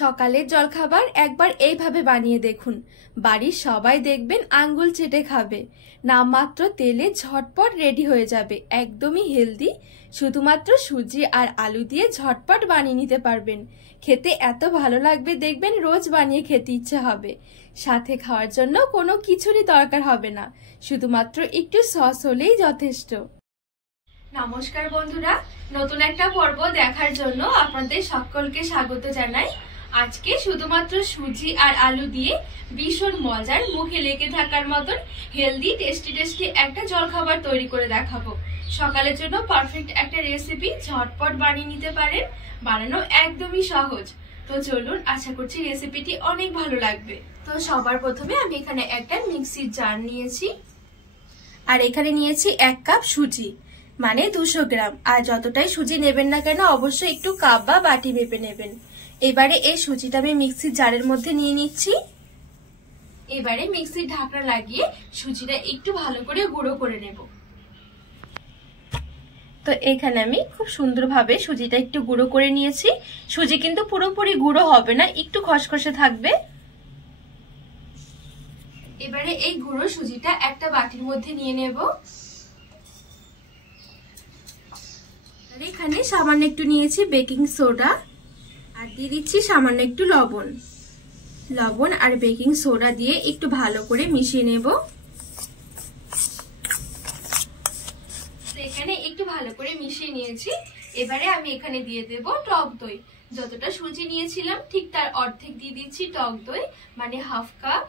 সকালের জলখাবার একবার এইভাবে বানিয়ে দেখুন। বাড়ির সবাই দেখবেন আঙ্গুল চেটে খাবে। নামমাত্র তেলে ঝটপট রেডি হয়ে যাবে, একদমই হেলদি। শুধুমাত্র সুজি আর আলু দিয়ে ঝটপট বানিয়ে নিতে পারবেন। খেতে এত ভালো লাগবে, দেখবেন রোজ বানিয়ে খেতে ইচ্ছে হবে। সাথে খাওয়ার জন্য কোনো কিছুরই দরকার হবে না, শুধুমাত্র একটু সস হলেই যথেষ্ট। নমস্কার বন্ধুরা, নতুন একটা পর্ব দেখার জন্য আপনাদের সকলকে স্বাগত জানাই। আজকে শুধুমাত্র সুজি আর আলু দিয়ে ভীষণ মজার, মুখে লেগে থাকার মতন হেলদি টেস্টি একটা জলখাবার তৈরি করে দেখাবো। সকালের জন্য পারফেক্ট একটা রেসিপি, ঝটপট বানিয়ে নিতে পারেন। বানানো একদমই সহজ। তো চলুন, আশা করছি রেসিপিটি অনেক ভালো লাগবে। তো সবার প্রথমে আমি এখানে একটা মিক্সির জার নিয়েছি, আর এখানে নিয়েছি 1 কাপ সুজি, মানে 200 গ্রাম। আর যতটাই সুজি নেবেন না কেন অবশ্যই একটু কাপ বা বাটি মেপে নেবেন। এবারে এই সুজিটা আমি মিক্সির জারের মধ্যে নিয়ে নিচ্ছি। এবারে মিক্সির ঢাকনা লাগিয়ে সুজিটা একটু ভালো করে গুঁড়ো করে নেব। তো এখানে আমি খুব সুন্দরভাবে সুজিটা একটু গুঁড়ো করে নিয়েছি। সুজি কিন্তু পুরোপুরি গুঁড়ো হবে না, একটু খসখসে থাকবে। এবারে এই গুঁড়ো সুজিটা একটা বাটির মধ্যে নিয়ে নেব। আর এখানে সামান্য একটু নিয়েছি বেকিং সোডা, আর দিয়ে দিচ্ছি সামান্য একটু লবণ। লবণ আর বেকিং সোডা দিয়ে একটু ভালো করে মিশিয়ে নেব। এখানে একটু ভালো করে মিশিয়ে নিয়েছি। এবারে আমি এখানে দিয়ে দেব টক দই। যতটা সুজি নিয়েছিলাম ঠিক তার অর্ধেক দিয়ে দিচ্ছি টক দই, মানে হাফ কাপ।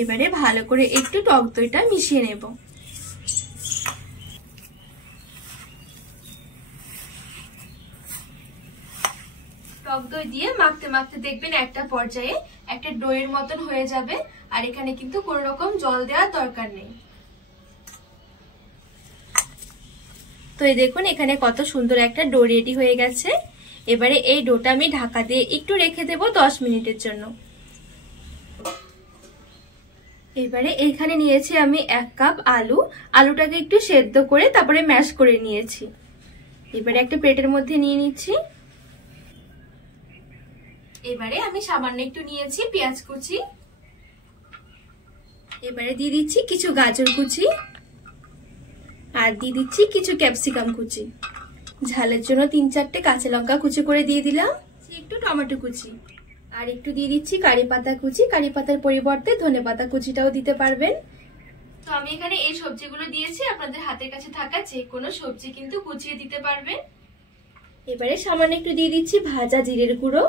এবারে ভালো করে একটু টক দইটা মিশিয়ে নেব। টক দই দিয়ে মাখতে মাখতে দেখবেন একটা পর্যায়ে একটা ডোয়ের মতন হয়ে যাবে। আর এখানে কিন্তু কোনো রকম জল দেওয়ার দরকার নেই। তো এই দেখুন এখানে কত সুন্দর একটা ডো রেডি হয়ে গেছে। এবারে এই ডোটা আমি ঢাকা দিয়ে একটু রেখে দেব 10 মিনিটের জন্য। এবারে এখানে নিয়েছি আমি 1 কাপ আলু। আলুটাকে একটু সেদ্ধ করে তারপরে ম্যাশ করে নিয়েছি। এবারে একটা প্লেটের মধ্যে নিয়ে নিচ্ছি। এবারে আমি সামান্য একটু নিয়েছি পেঁয়াজ কুচি। এবারে দিয়ে দিচ্ছি কিছু গাজর কুচি, আর দিয়ে দিচ্ছি কিছু ক্যাপসিকাম কুচি। ঝালের জন্য 3-4টে কাঁচা লঙ্কা কুচি করে দিয়ে দিলাম। একটু টমেটো কুচি, আর একটু দিয়ে দিচ্ছি কারি পাতা কুচি। কারি পাতার পরিবর্তে ধনেপাতা কুচিটাও দিতে পারবেন। তো আমি এখানে এই সবজিগুলো দিয়েছি, আপনাদের হাতের কাছে থাকা যে কোনো সবজি কিন্তু কুচিয়ে দিতে পারবেন। এবারে সামান্য একটু দিয়ে দিচ্ছি ভাজা জিরের গুঁড়ো।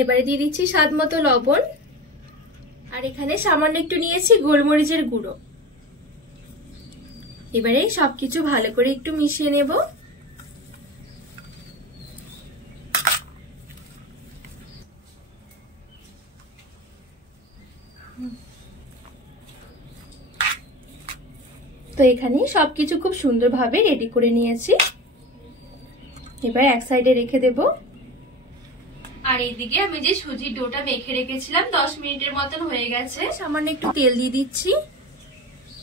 এবারে দিয়ে দিচ্ছি স্বাদ মতো লবণ, আর এখানে সামান্য একটু নিয়েছি গোলমরিচের গুঁড়ো। এবারে সবকিছু ভালো করে একটু মিশিয়ে নেব। তো এখানে সবকিছু খুব সুন্দরভাবে রেডি করে নিয়েছি। এবার এক সাইডে রেখে দেব। আর এইদিকে আমি যে সুজির ডোটা মেখে রেখেছিলাম 10 মিনিটের মতন হয়ে গেছে। সামান্য একটু তেল দিয়ে দিচ্ছি।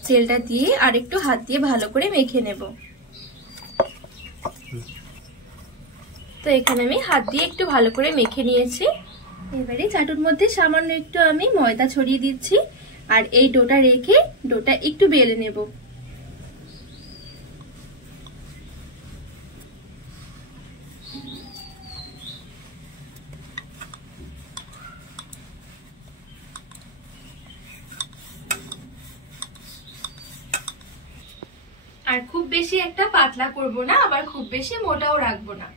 তেলটা দিয়ে আর একটু হাত দিয়ে ভালো করে মেখে নেব। তো এখানে আমি হাত দিয়ে একটু ভালো করে মেখে নিয়েছি। এবারে চাটুর মধ্যে সামান্য একটু আমি ময়দা ছড়িয়ে দিচ্ছি, আর এই ডোটা রেখে ডোটা একটু বেলে নেব। আর খুব বেশি একটা পাতলা করব না, আবার খুব বেশি মোটাও রাখবো না।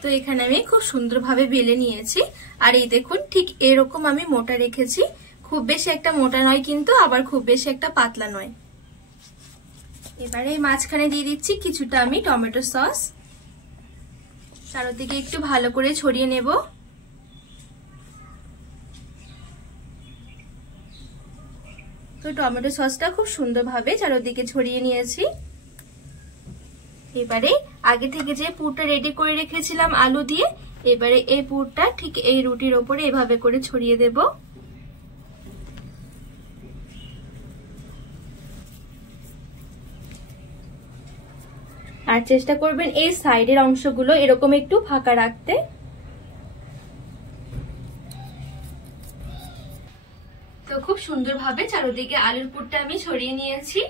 তো এখানে আমি খুব সুন্দরভাবে বেলে নিয়েছি। আর এই দেখুন ঠিক এরকম আমি মোটা রেখেছি। খুব বেশি একটা মোটা নয় কিন্তু, আবার খুব বেশি একটা পাতলা নয়। এবারে এই মাঝখানে দিয়ে দিচ্ছি কিছুটা আমি টমেটো সস। চারদিকে একটু ভালো করে ছড়িয়ে নেব। তো টমেটো সসটা খুব সুন্দরভাবে চারদিকে ছড়িয়ে নিয়েছি। এবারে আগে থেকে যে পুরটা রেডি করে রেখেছিলাম আলু দিয়ে, এবারে এই পুরটা ঠিক এই রুটির ওপরে এভাবে করে ছড়িয়ে দেব। আর চেষ্টা করবেন এই সাইডের অংশগুলো এরকম একটু ফাঁকা রাখতে। তো খুব সুন্দরভাবে চারদিকে আলুর পুরটা আমি ছড়িয়ে নিয়েছি।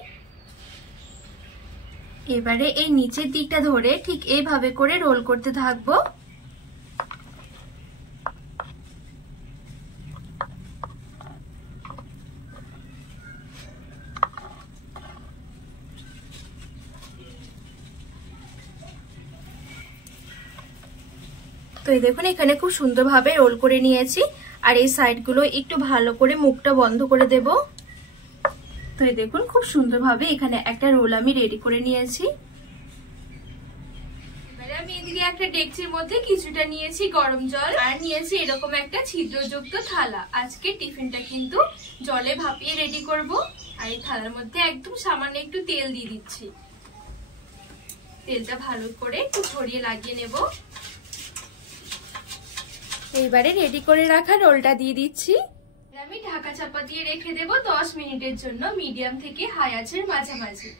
এবারে এই নিচের দিকটা ধরে ঠিক এইভাবে করে রোল করতে থাকবো। তো এই দেখুন এখানে খুব সুন্দরভাবে রোল করে নিয়েছি। আর এই সাইডগুলো একটু ভালো করে মুখটা বন্ধ করে দেব। তো এই দেখুন খুব সুন্দরভাবে এখানে একটা রোল আমি রেডি করে নিয়েছি। এবারে আমি এদিকে একটা ডেকচির মধ্যে কিছুটা নিয়েছি গরম জল, আর নিয়েছি এরকম একটা ছিদ্রযুক্ত থালা। আজকে টিফিনটা কিন্তু জলে ভাপিয়ে রেডি করব। আর এই থালার মধ্যে একদম সামান্য একটু তেল দিয়ে দিচ্ছি। তেলটা ভালো করে একটু ছড়িয়ে লাগিয়ে নেব। এইবারে রেডি করে রাখা রোলটা দিয়ে দিচ্ছি। আমি ঢাকা চাপা দিয়ে রেখে দেব 10 মিনিটের জন্য মিডিয়াম থেকে হাই আঁচের মাঝামাঝি।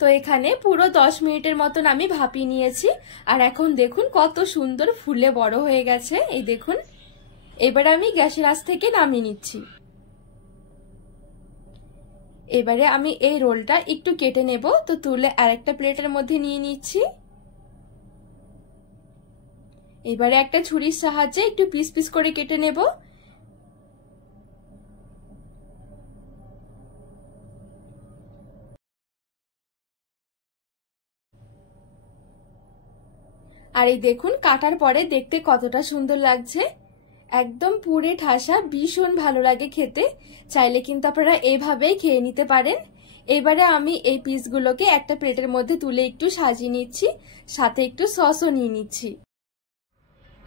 তো এখানে পুরো 10 মিনিটের মতন আমি ভাপিয়ে নিয়েছি। আর এখন দেখুন কত সুন্দর ফুলে বড় হয়ে গেছে। এই দেখুন এবার আমি গ্যাসের আঁচ থেকে নামিয়ে নিচ্ছি। এবারে আমি এই রোলটা একটু কেটে নেব। তো তুলে আরেকটা প্লেটের মধ্যে নিয়ে নিচ্ছি। এবারে একটা ছুরির সাহায্যে একটু পিস পিস করে কেটে নেব। আর এই দেখুন কাটার পরে দেখতে কতটা সুন্দর লাগছে, একদম পুরে ঠাসা, ভীষণ ভালো লাগে খেতে। চাইলে কিন্তু আপনারা এইভাবেই খেয়ে নিতে পারেন। এবারে আমি এই পিসগুলোকে একটা প্লেটের মধ্যে তুলে একটু সাজিয়ে নিচ্ছি, সাথে একটু সসও নিয়ে নিচ্ছি।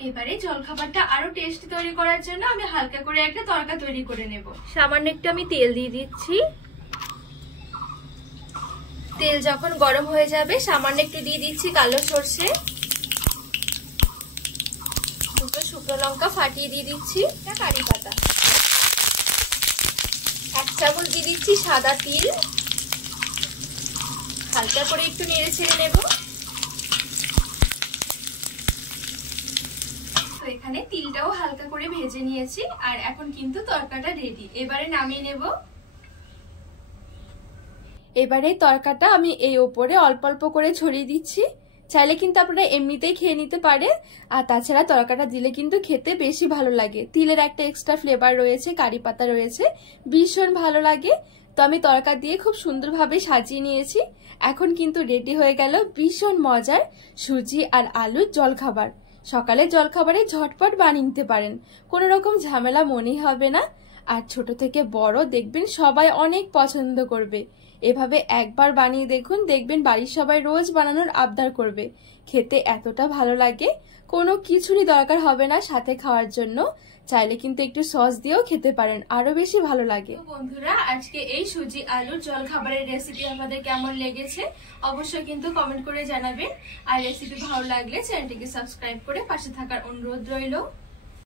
এবারে জলখাবারটা আরো টেস্টি তৈরি করার জন্য আমি হালকা করে একটা তড়কা তৈরি করে নেব। সামান্য একটু আমি তেল দিয়ে দিচ্ছি। তেল যখন গরম হয়ে যাবে সামান্য একটু দিয়ে দিচ্ছি কালো সরষে, দুটো শুকনো লঙ্কা ফাটিয়ে দিয়ে দিচ্ছি, কারি পাতা, 1 চামচ দিয়ে দিচ্ছি সাদা তিল। হালকা করে একটু নেড়ে ছেড়ে নেব। তো এখানে তিলটাও হালকা করে ভেজে নিয়েছি। আর এখন কিন্তু তরকাটা রেডি। এবারে নামিয়ে নেব। এবারে তরকাটা আমি এই ওপরে অল্প অল্প করে ছড়িয়ে দিচ্ছি। চাইলে কিন্তু আপনারা এমনিতেই খেয়ে নিতে পারেন। আর তাছাড়া তরকাটা দিলে কিন্তু খেতে বেশি ভালো লাগে। তিলের একটা এক্সট্রা ফ্লেভার রয়েছে, কারি পাতা রয়েছে, ভীষণ ভালো লাগে। তো আমি তরকা দিয়ে খুব সুন্দরভাবে সাজিয়ে নিয়েছি। এখন কিন্তু রেডি হয়ে গেল ভীষণ মজার সুজি আর আলুর জলখাবার। সকালে জলখাবারে ঝটপট বানিয়ে নিতে পারেন, কোনো রকম ঝামেলা মনেই হবে না। আর ছোট থেকে বড় দেখবেন সবাই অনেক পছন্দ করবে। এভাবে একবার বানিয়ে দেখুন, দেখবেন বাড়ির সবাই রোজ বানানোর আবদার করবে। খেতে এতটা ভালো লাগে, কোনো কিছুরই দরকার হবে না সাথে খাওয়ার জন্য। চাইলে কিন্তু একটু সস দিয়েও খেতে পারেন, আরো বেশি ভালো লাগে। বন্ধুরা আজকে এই সুজি আলুর জলখাবারের রেসিপি আপনাদের কেমন লেগেছে অবশ্যই কিন্তু কমেন্ট করে জানাবেন। আর রেসিপি ভালো লাগলে চ্যানেলটিকে সাবস্ক্রাইব করে পাশে থাকার অনুরোধ রইল।